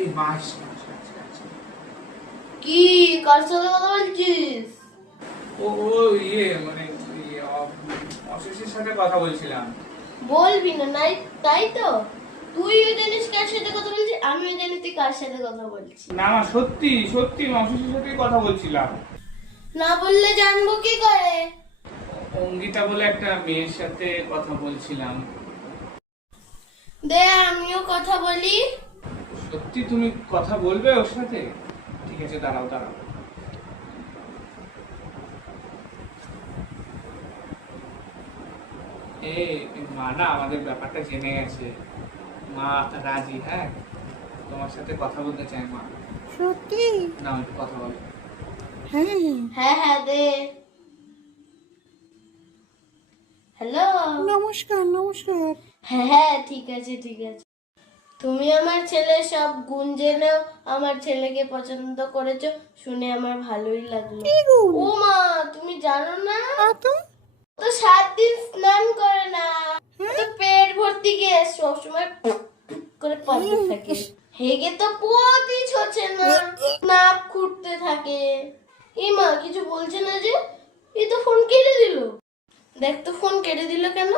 এই মাস কি কার সাথে কথা বলছিস? ও ও ইয়ে মানে অশিসের সাথে কথা বলছিলাম। বলবি না নাই, তাই তো? তুইও জানিস কার সাথে কথা বলছিস, আমিও জানি তুই কার সাথে কথা বলছিস। না মা, সত্যি সত্যি অশিসের সাথেই কথা বলছিলাম। না বললে জানবো কি করে? অঙ্গিতা বলে একটা মেয়ের সাথে কথা বলছিলাম। দে আমিও কথা বলি। সত্যি তুমি কথা বলবে ওর সাথে? ঠিক আছে, দাঁড়াও দাঁড়াও। এ মা না আমাদের ব্যাপারটা জেনে গেছে। মা রাজি, হ্যাঁ, তোমার সাথে কথা বলতে চায় মা। সত্যি? না, একটু কথা বলো। হ্যাঁ। হ্যাঁ হ্যাঁ দে। হ্যালো। নমস্কার নমস্কার। হ্যাঁ হ্যাঁ ঠিক আছে ঠিক আছে। তুমি আমার ছেলে সব গুণ জেনেও আমার ছেলেকে পছন্দ করেছো, শুনে আমার ভালোই লাগলো। কি গুণ? ও মা, তুমি জানো না? তো তো 7 দিন স্নান করে না, তো পেট ভর্তি গ্যাস, সবসময় করে পালতে থাকে। হেগে তো পটি ছোছে না, নাক খুঁটতে থাকে। এই মা কিছু বলছে না যে? এই তো ফোন কেটে দিল। দেখ তো ফোন কেটে দিল কেন?